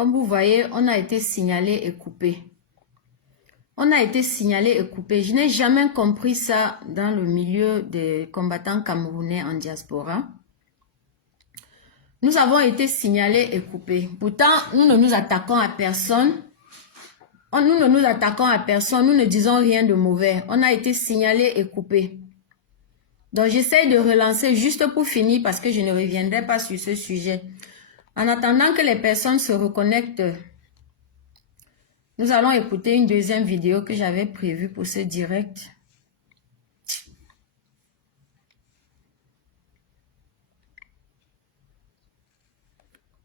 Comme vous voyez, on a été signalé et coupé. On a été signalé et coupé. Je n'ai jamais compris ça dans le milieu des combattants camerounais en diaspora. Nous avons été signalés et coupés. Pourtant, nous ne nous attaquons à personne. Nous ne nous attaquons à personne. Nous ne disons rien de mauvais. On a été signalés et coupés. Donc, j'essaie de relancer juste pour finir parce que je ne reviendrai pas sur ce sujet. En attendant que les personnes se reconnectent, nous allons écouter une deuxième vidéo que j'avais prévue pour ce direct.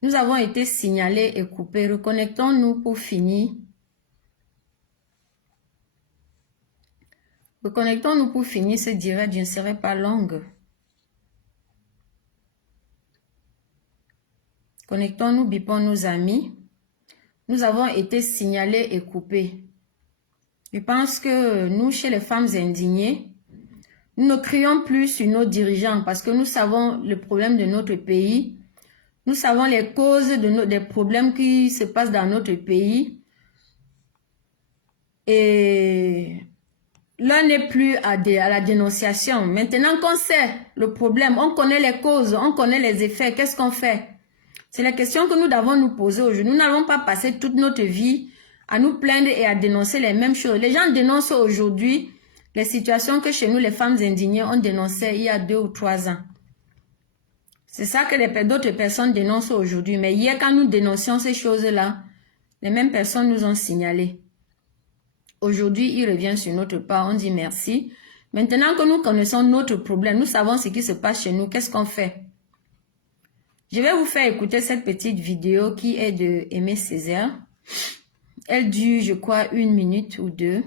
Nous avons été signalés et coupés. Reconnectons-nous pour finir. Reconnectons-nous pour finir ce direct. Je ne serai pas longue. Connectons-nous, bipons nos amis. Nous avons été signalés et coupés. Je pense que nous, chez les femmes indignées, nous ne crions plus sur nos dirigeants parce que nous savons le problème de notre pays. Nous savons les causes des problèmes qui se passent dans notre pays. Et l'un n'est plus à la dénonciation. Maintenant qu'on sait le problème, on connaît les causes, on connaît les effets, qu'est-ce qu'on fait? C'est la question que nous devons nous poser aujourd'hui. Nous n'allons pas passer toute notre vie à nous plaindre et à dénoncer les mêmes choses. Les gens dénoncent aujourd'hui les situations que chez nous, les femmes indignées, ont dénoncées il y a 2 ou 3 ans. C'est ça que d'autres personnes dénoncent aujourd'hui. Mais hier, quand nous dénoncions ces choses-là, les mêmes personnes nous ont signalé. Aujourd'hui, ils reviennent sur notre pas, on dit merci. Maintenant que nous connaissons notre problème, nous savons ce qui se passe chez nous, qu'est-ce qu'on fait? Je vais vous faire écouter cette petite vidéo qui est de Aimé Césaire. Elle dure, je crois, 1 minute ou 2.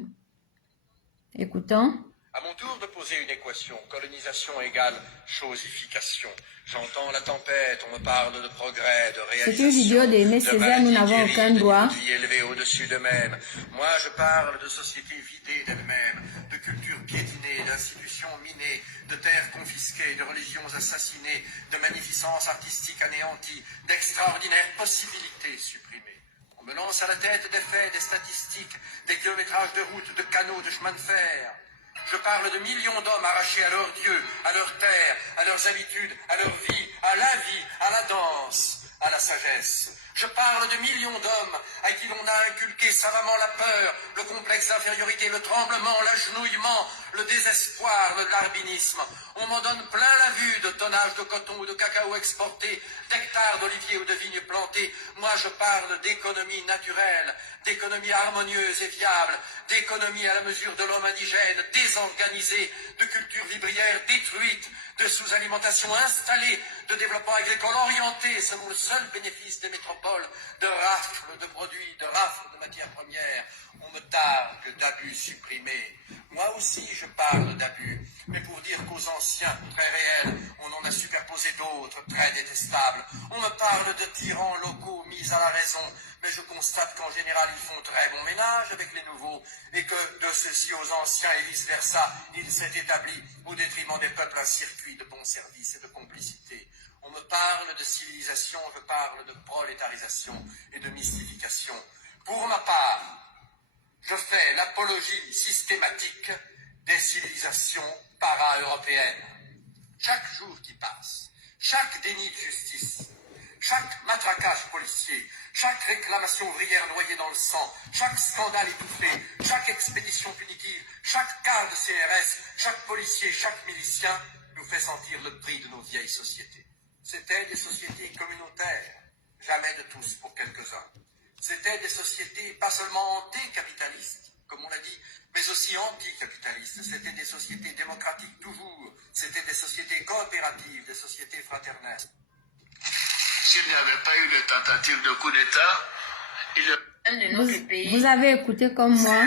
Écoutons. À mon tour de poser une équation, colonisation égale chosification. J'entends la tempête, on me parle de progrès, de réalisation. C'est une vidéo d'Aimé Césaire, nous n'avons aucun droit. De vie élevée au-dessus d'eux-mêmes. Moi, je parle de sociétés vidées d'elles-mêmes, de cultures piétinées, d'institutions minées, de terres confisquées, de religions assassinées, de magnificence artistique anéantie, d'extraordinaires possibilités supprimées. On me lance à la tête des faits, des statistiques, des kilométrages de routes, de canaux, de chemins de fer. Je parle de millions d'hommes arrachés à leur Dieu, à leur terre, à leurs habitudes, à leur vie, à la vie, à la danse, à la sagesse. Je parle de millions d'hommes à qui l'on a inculqué savamment la peur, le complexe d'infériorité, le tremblement, l'agenouillement, le désespoir, le larbinisme. On m'en donne plein la vue de tonnages de coton ou de cacao exportés, d'hectares d'oliviers ou de vignes plantées. Moi, je parle d'économie naturelle, d'économie harmonieuse et viable, d'économie à la mesure de l'homme indigène, désorganisé, de culture vivrière détruite, de sous-alimentation installée, de développement agricole orienté selon le seul bénéfice des métropoles, de rafles de produits, de rafles de matières premières. On me targue d'abus supprimés. Moi aussi, je parle d'abus, mais pour dire qu'aux anciens, très réels, on en a superposé d'autres, très détestables. On me parle de tyrans locaux mis à la raison, mais je constate qu'en général, ils font très bon ménage avec les nouveaux, et que de ceux-ci aux anciens et vice-versa, il s'est établi au détriment des peuples un circuit de bons services et de complicité. On me parle de civilisation, je parle de prolétarisation et de mystification. Pour ma part, je fais l'apologie systématique des civilisations para-européennes. Chaque jour qui passe, chaque déni de justice, chaque matraquage policier, chaque réclamation ouvrière noyée dans le sang, chaque scandale étouffé, chaque expédition punitive, chaque cas de CRS, chaque policier, chaque milicien nous fait sentir le prix de nos vieilles sociétés. C'étaient des sociétés communautaires, jamais de tous pour quelques-uns. C'étaient des sociétés pas seulement anti-capitalistes, comme on l'a dit, mais aussi anticapitalistes. C'était des sociétés démocratiques toujours. C'était des sociétés coopératives, des sociétés fraternelles. S'il n'y avait pas eu de tentative de coup d'État, vous avez écouté comme moi.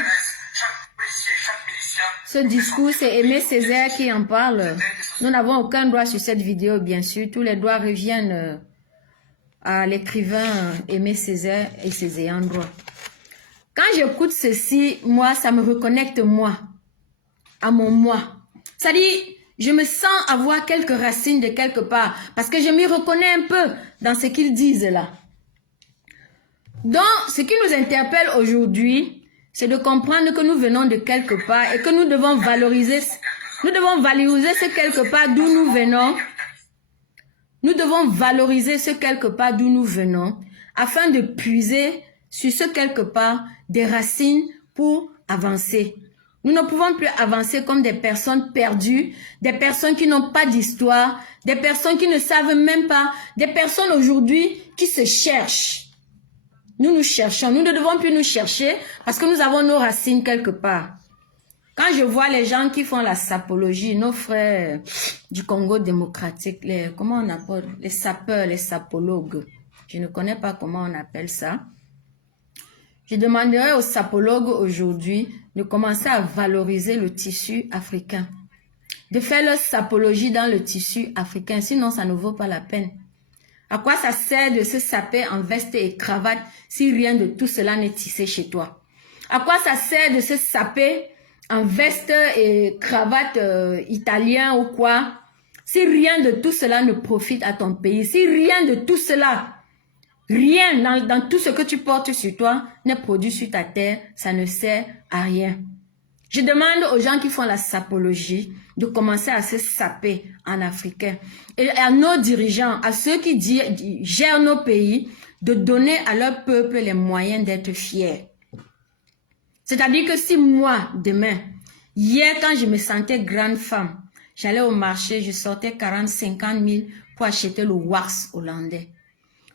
Ce discours, c'est Aimé Césaire qui en parle. Nous n'avons aucun droit sur cette vidéo, bien sûr. Tous les droits reviennent à l'écrivain Aimé Césaire et ses ayants droit. Quand j'écoute ceci, moi, ça me reconnecte moi, à mon moi. C'est-à-dire, je me sens avoir quelques racines de quelque part, parce que je m'y reconnais un peu dans ce qu'ils disent là. Donc, ce qui nous interpelle aujourd'hui, c'est de comprendre que nous venons de quelque part et que nous devons valoriser ce quelque part d'où nous venons. Nous devons valoriser ce quelque part d'où nous venons afin de puiser sur ce quelque part des racines pour avancer. Nous ne pouvons plus avancer comme des personnes perdues, des personnes qui n'ont pas d'histoire, des personnes qui ne savent même pas, des personnes aujourd'hui qui se cherchent. Nous nous cherchons, nous ne devons plus nous chercher parce que nous avons nos racines quelque part. Quand je vois les gens qui font la sapologie, nos frères du Congo démocratique, comment on appelle, les sapeurs, les sapologues, je ne connais pas comment on appelle ça. Je demanderai aux sapologues aujourd'hui de commencer à valoriser le tissu africain, de faire leur sapologie dans le tissu africain, sinon ça ne vaut pas la peine. À quoi ça sert de se saper en veste et cravate si rien de tout cela n'est tissé chez toi? À quoi ça sert de se saper en veste et cravate italien ou quoi, si rien de tout cela ne profite à ton pays, si rien de tout cela, rien dans tout ce que tu portes sur toi n'est produit sur ta terre, ça ne sert à rien. Je demande aux gens qui font la sapologie de commencer à se saper en africain. Et à nos dirigeants, à ceux qui gèrent nos pays, de donner à leur peuple les moyens d'être fiers. C'est-à-dire que si moi, demain, hier quand je me sentais grande femme, j'allais au marché, je sortais 40-50 000 pour acheter le wax hollandais.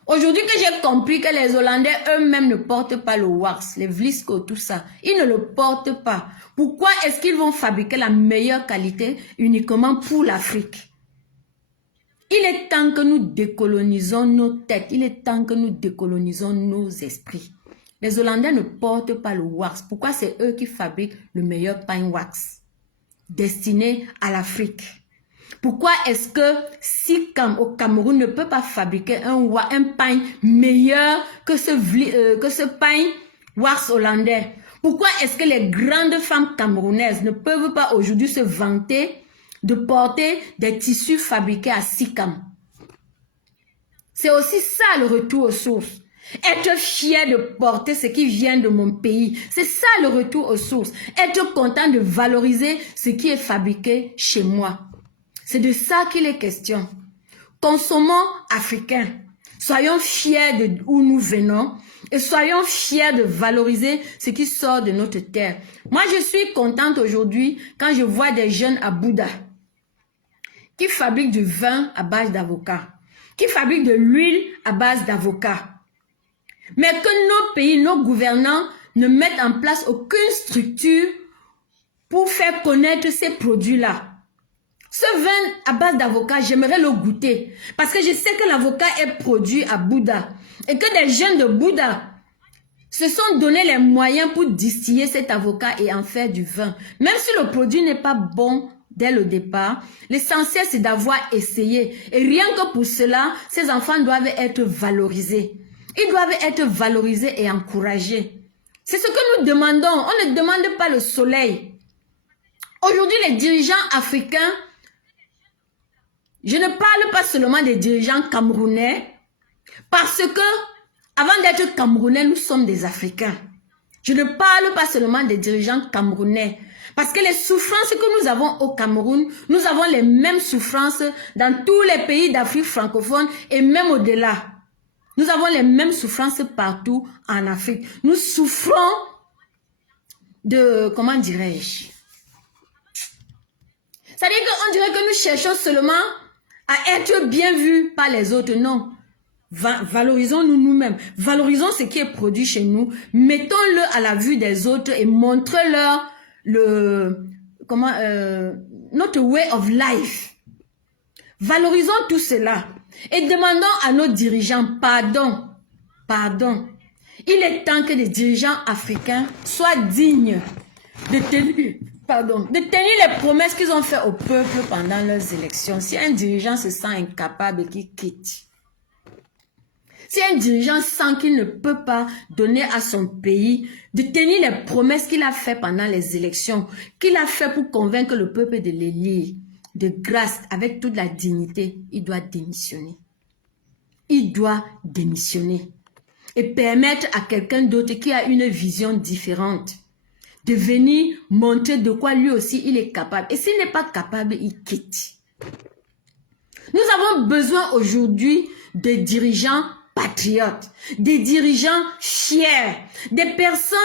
Aujourd'hui que j'ai compris que les Hollandais eux-mêmes ne portent pas le wax, les Vlisco, tout ça, ils ne le portent pas. Pourquoi est-ce qu'ils vont fabriquer la meilleure qualité uniquement pour l'Afrique? Il est temps que nous décolonisons nos têtes, il est temps que nous décolonisons nos esprits. Les Hollandais ne portent pas le wax. Pourquoi c'est eux qui fabriquent le meilleur pain wax destiné à l'Afrique? Pourquoi est-ce que Sicam au Cameroun ne peut pas fabriquer un pain meilleur que ce pain wax hollandais? Pourquoi est-ce que les grandes femmes camerounaises ne peuvent pas aujourd'hui se vanter de porter des tissus fabriqués à Sicam? C'est aussi ça le retour aux sources. Être fier de porter ce qui vient de mon pays. C'est ça le retour aux sources. Être content de valoriser ce qui est fabriqué chez moi. C'est de ça qu'il est question. Consommons africain. Soyons fiers de où nous venons et soyons fiers de valoriser ce qui sort de notre terre. Moi, je suis contente aujourd'hui quand je vois des jeunes à Bouddha qui fabriquent du vin à base d'avocat, qui fabriquent de l'huile à base d'avocat. Mais que nos pays, nos gouvernants ne mettent en place aucune structure pour faire connaître ces produits-là. Ce vin à base d'avocat, j'aimerais le goûter. Parce que je sais que l'avocat est produit à Bouddha. Et que des jeunes de Bouddha se sont donné les moyens pour distiller cet avocat et en faire du vin. Même si le produit n'est pas bon dès le départ, l'essentiel c'est d'avoir essayé. Et rien que pour cela, ces enfants doivent être valorisés. Ils doivent être valorisés et encouragés. C'est ce que nous demandons. On ne demande pas le soleil. Aujourd'hui, les dirigeants africains, je ne parle pas seulement des dirigeants camerounais, parce que, avant d'être camerounais, nous sommes des Africains. Je ne parle pas seulement des dirigeants camerounais, parce que les souffrances que nous avons au Cameroun, nous avons les mêmes souffrances dans tous les pays d'Afrique francophone et même au-delà. Nous avons les mêmes souffrances partout en Afrique. Nous souffrons de, comment dirais-je? C'est-à-dire qu'on dirait que nous cherchons seulement à être bien vus par les autres. Non. Valorisons-nous nous-mêmes. Valorisons ce qui est produit chez nous. Mettons-le à la vue des autres et montrons-leur notre way of life. Valorisons tout cela. Et demandons à nos dirigeants pardon. Pardon. Il est temps que les dirigeants africains soient dignes de tenir les promesses qu'ils ont faites au peuple pendant leurs élections. Si un dirigeant se sent incapable et qu'il quitte, si un dirigeant sent qu'il ne peut pas donner à son pays, de tenir les promesses qu'il a faites pendant les élections, qu'il a fait pour convaincre le peuple de l'élire, de grâce, avec toute la dignité, il doit démissionner. Il doit démissionner. et permettre à quelqu'un d'autre qui a une vision différente de venir montrer de quoi lui aussi il est capable. Et s'il n'est pas capable, il quitte. Nous avons besoin aujourd'hui de dirigeants patriotes, des dirigeants fiers, des personnes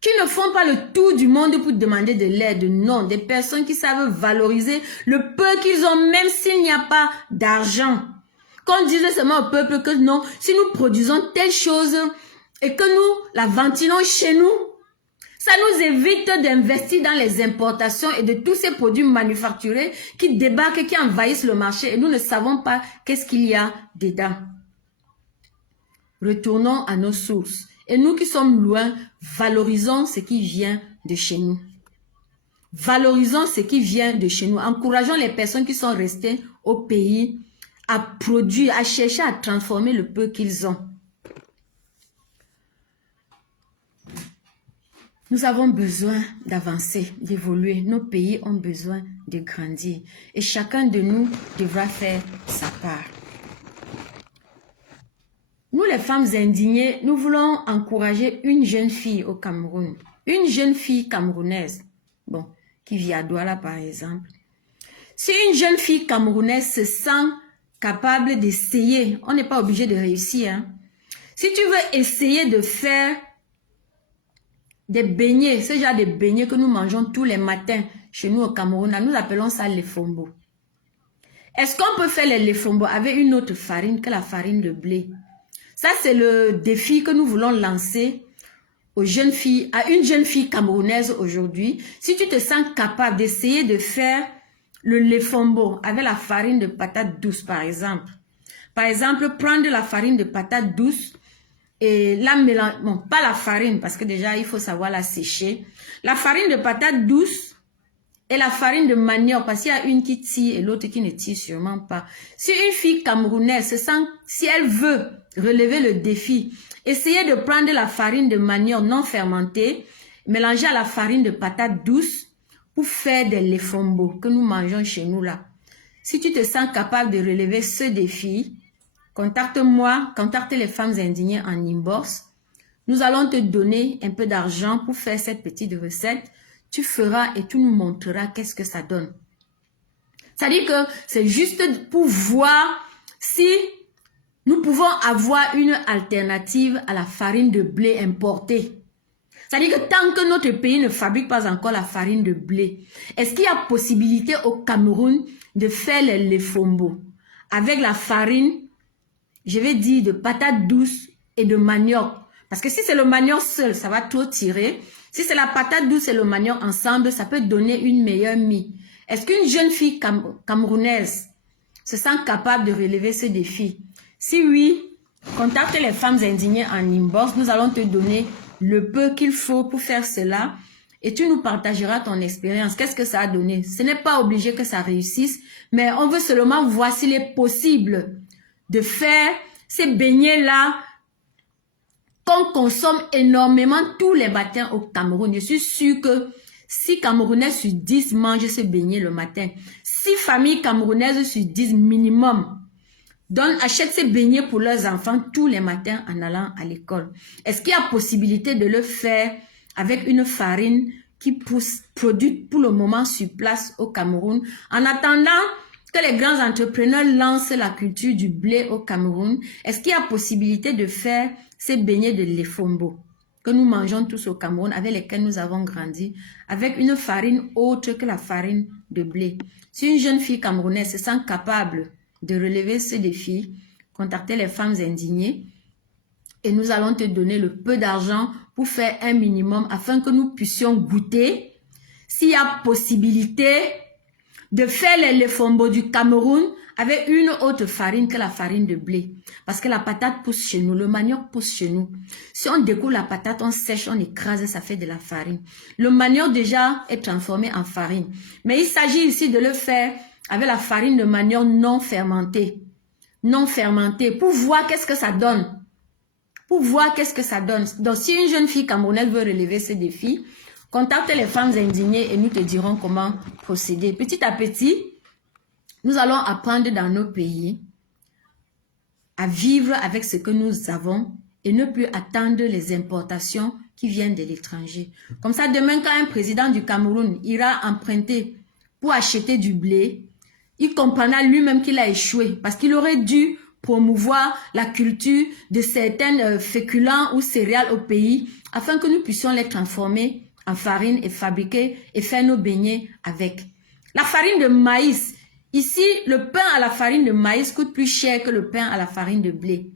qui ne font pas le tour du monde pour demander de l'aide. Non, des personnes qui savent valoriser le peu qu'ils ont, même s'il n'y a pas d'argent. Qu'on dise seulement au peuple que non, si nous produisons telle chose et que nous la ventilons chez nous, ça nous évite d'investir dans les importations et de tous ces produits manufacturés qui débarquent, qui envahissent le marché et nous ne savons pas qu'est-ce qu'il y a dedans. Retournons à nos sources. Et nous qui sommes loin, valorisons ce qui vient de chez nous. Valorisons ce qui vient de chez nous. Encourageons les personnes qui sont restées au pays à produire, à chercher à transformer le peu qu'ils ont. Nous avons besoin d'avancer, d'évoluer. Nos pays ont besoin de grandir. Et chacun de nous devra faire sa part. Nous, les femmes indignées, nous voulons encourager une jeune fille au Cameroun. Une jeune fille camerounaise, bon, qui vit à Douala par exemple. Si une jeune fille camerounaise se sent capable d'essayer, on n'est pas obligé de réussir. Hein. Si tu veux essayer de faire des beignets, ce genre de beignets que nous mangeons tous les matins chez nous au Cameroun, nous appelons ça les fombo. Est-ce qu'on peut faire les lefombo avec une autre farine que la farine de blé? Ça, c'est le défi que nous voulons lancer aux jeunes filles, à une jeune fille camerounaise aujourd'hui. Si tu te sens capable d'essayer de faire le lefombo avec la farine de patate douce, par exemple. Par exemple, prendre la farine de patate douce et la mélanger. Bon, pas la farine, parce que déjà, il faut savoir la sécher. La farine de patate douce et la farine de manioc, parce qu'il y a une qui tire et l'autre qui ne tire sûrement pas. Si une fille camerounaise se sent, si elle veut relever le défi, essayez de prendre la farine de manioc non fermentée, mélanger à la farine de patate douce pour faire des lefombo que nous mangeons chez nous là. Si tu te sens capable de relever ce défi, contacte-moi, contacte les femmes indignées en inbox. Nous allons te donner un peu d'argent pour faire cette petite recette. Tu feras et tu nous montreras qu'est-ce que ça donne. C'est-à-dire que c'est juste pour voir si nous pouvons avoir une alternative à la farine de blé importée. C'est-à-dire que tant que notre pays ne fabrique pas encore la farine de blé, est-ce qu'il y a possibilité au Cameroun de faire les lefombo avec la farine, je vais dire, de patate douce et de manioc? Parce que si c'est le manioc seul, ça va trop tirer. Si c'est la patate douce et le manioc ensemble, ça peut donner une meilleure mie. Est-ce qu'une jeune fille camerounaise se sent capable de relever ce défi? Si oui, contacte les femmes indignées en inbox. Nous allons te donner le peu qu'il faut pour faire cela et tu nous partageras ton expérience. Qu'est-ce que ça a donné? Ce n'est pas obligé que ça réussisse, mais on veut seulement voir s'il est possible de faire ces beignets-là qu'on consomme énormément tous les matins au Cameroun. Je suis sûre que 6 Camerounais sur 10 mangent ce beignet le matin. 6 familles camerounaises sur 10 minimum achètent ces beignets pour leurs enfants tous les matins en allant à l'école. Est-ce qu'il y a possibilité de le faire avec une farine qui produite pour le moment sur place au Cameroun? En attendant que les grands entrepreneurs lancent la culture du blé au Cameroun, est-ce qu'il y a possibilité de faire ces beignets de lefombo que nous mangeons tous au Cameroun, avec lesquels nous avons grandi, avec une farine autre que la farine de blé? Si une jeune fille camerounaise se sent capable de relever ce défi, contactez les femmes indignées et nous allons te donner le peu d'argent pour faire un minimum afin que nous puissions goûter s'il y a possibilité de faire les lefombo du Cameroun avec une autre farine que la farine de blé. Parce que la patate pousse chez nous, le manioc pousse chez nous. Si on découpe la patate, on sèche, on écrase, ça fait de la farine. Le manioc déjà est transformé en farine. Mais il s'agit ici de le faire avec la farine de manioc non fermentée. Non fermentée, pour voir qu'est-ce que ça donne. Pour voir qu'est-ce que ça donne. Donc si une jeune fille camerounaise veut relever ce défi, contacte les femmes indignées et nous te dirons comment procéder. Petit à petit, nous allons apprendre dans nos pays à vivre avec ce que nous avons et ne plus attendre les importations qui viennent de l'étranger. Comme ça, demain, quand un président du Cameroun ira emprunter pour acheter du blé, il comprendra lui-même qu'il a échoué parce qu'il aurait dû promouvoir la culture de certains féculents ou céréales au pays afin que nous puissions les transformer en farine et fabriquer et faire nos beignets avec. La farine de maïs. Ici, le pain à la farine de maïs coûte plus cher que le pain à la farine de blé.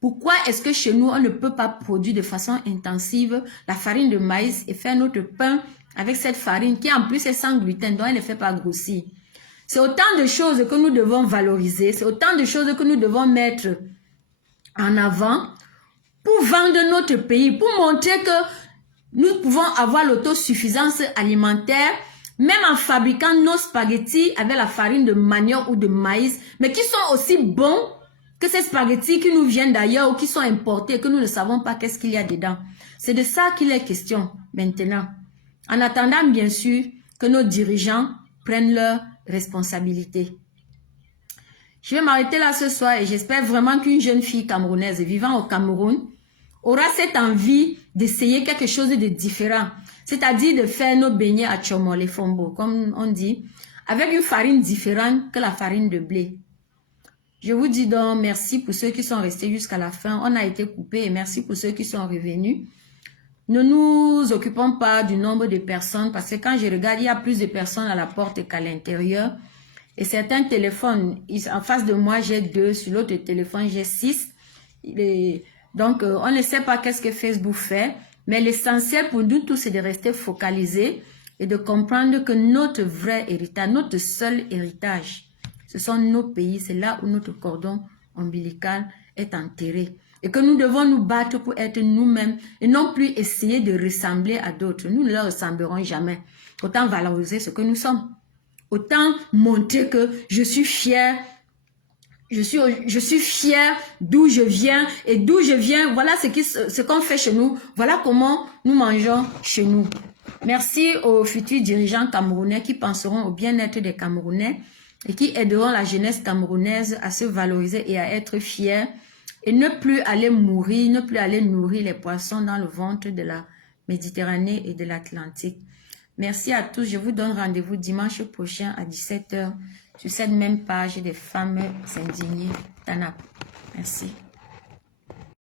Pourquoi est-ce que chez nous, on ne peut pas produire de façon intensive la farine de maïs et faire notre pain avec cette farine qui en plus est sans gluten, donc elle ne fait pas grossir? C'est autant de choses que nous devons valoriser, c'est autant de choses que nous devons mettre en avant pour vendre notre pays, pour montrer que nous pouvons avoir l'autosuffisance alimentaire, même en fabriquant nos spaghettis avec la farine de manioc ou de maïs, mais qui sont aussi bons que ces spaghettis qui nous viennent d'ailleurs ou qui sont importés et que nous ne savons pas qu'est-ce qu'il y a dedans. C'est de ça qu'il est question maintenant. En attendant, bien sûr, que nos dirigeants prennent leurs responsabilités. Je vais m'arrêter là ce soir et j'espère vraiment qu'une jeune fille camerounaise vivant au Cameroun aura cette envie d'essayer quelque chose de différent, c'est-à-dire de faire nos beignets à Tchomolé Fombo, comme on dit, avec une farine différente que la farine de blé. Je vous dis donc merci pour ceux qui sont restés jusqu'à la fin. On a été coupé et merci pour ceux qui sont revenus. Ne nous occupons pas du nombre de personnes parce que quand je regarde, il y a plus de personnes à la porte qu'à l'intérieur. Et certains téléphones, en face de moi, j'ai 2, sur l'autre téléphone, j'ai 6. Donc, on ne sait pas qu'est-ce que Facebook fait, mais l'essentiel pour nous tous, c'est de rester focalisés et de comprendre que notre vrai héritage, notre seul héritage, ce sont nos pays, c'est là où notre cordon ombilical est enterré. Et que nous devons nous battre pour être nous-mêmes et non plus essayer de ressembler à d'autres. Nous ne leur ressemblerons jamais. Autant valoriser ce que nous sommes. Autant montrer que je suis fière. Je suis fière d'où je viens. Et d'où je viens, voilà ce qu'on fait chez nous. Voilà comment nous mangeons chez nous. Merci aux futurs dirigeants camerounais qui penseront au bien-être des Camerounais et qui aideront la jeunesse camerounaise à se valoriser et à être fiers. Et ne plus aller mourir, ne plus aller nourrir les poissons dans le ventre de la Méditerranée et de l'Atlantique. Merci à tous. Je vous donne rendez-vous dimanche prochain à 17 h sur cette même page des femmes indignées d'Anap. Merci.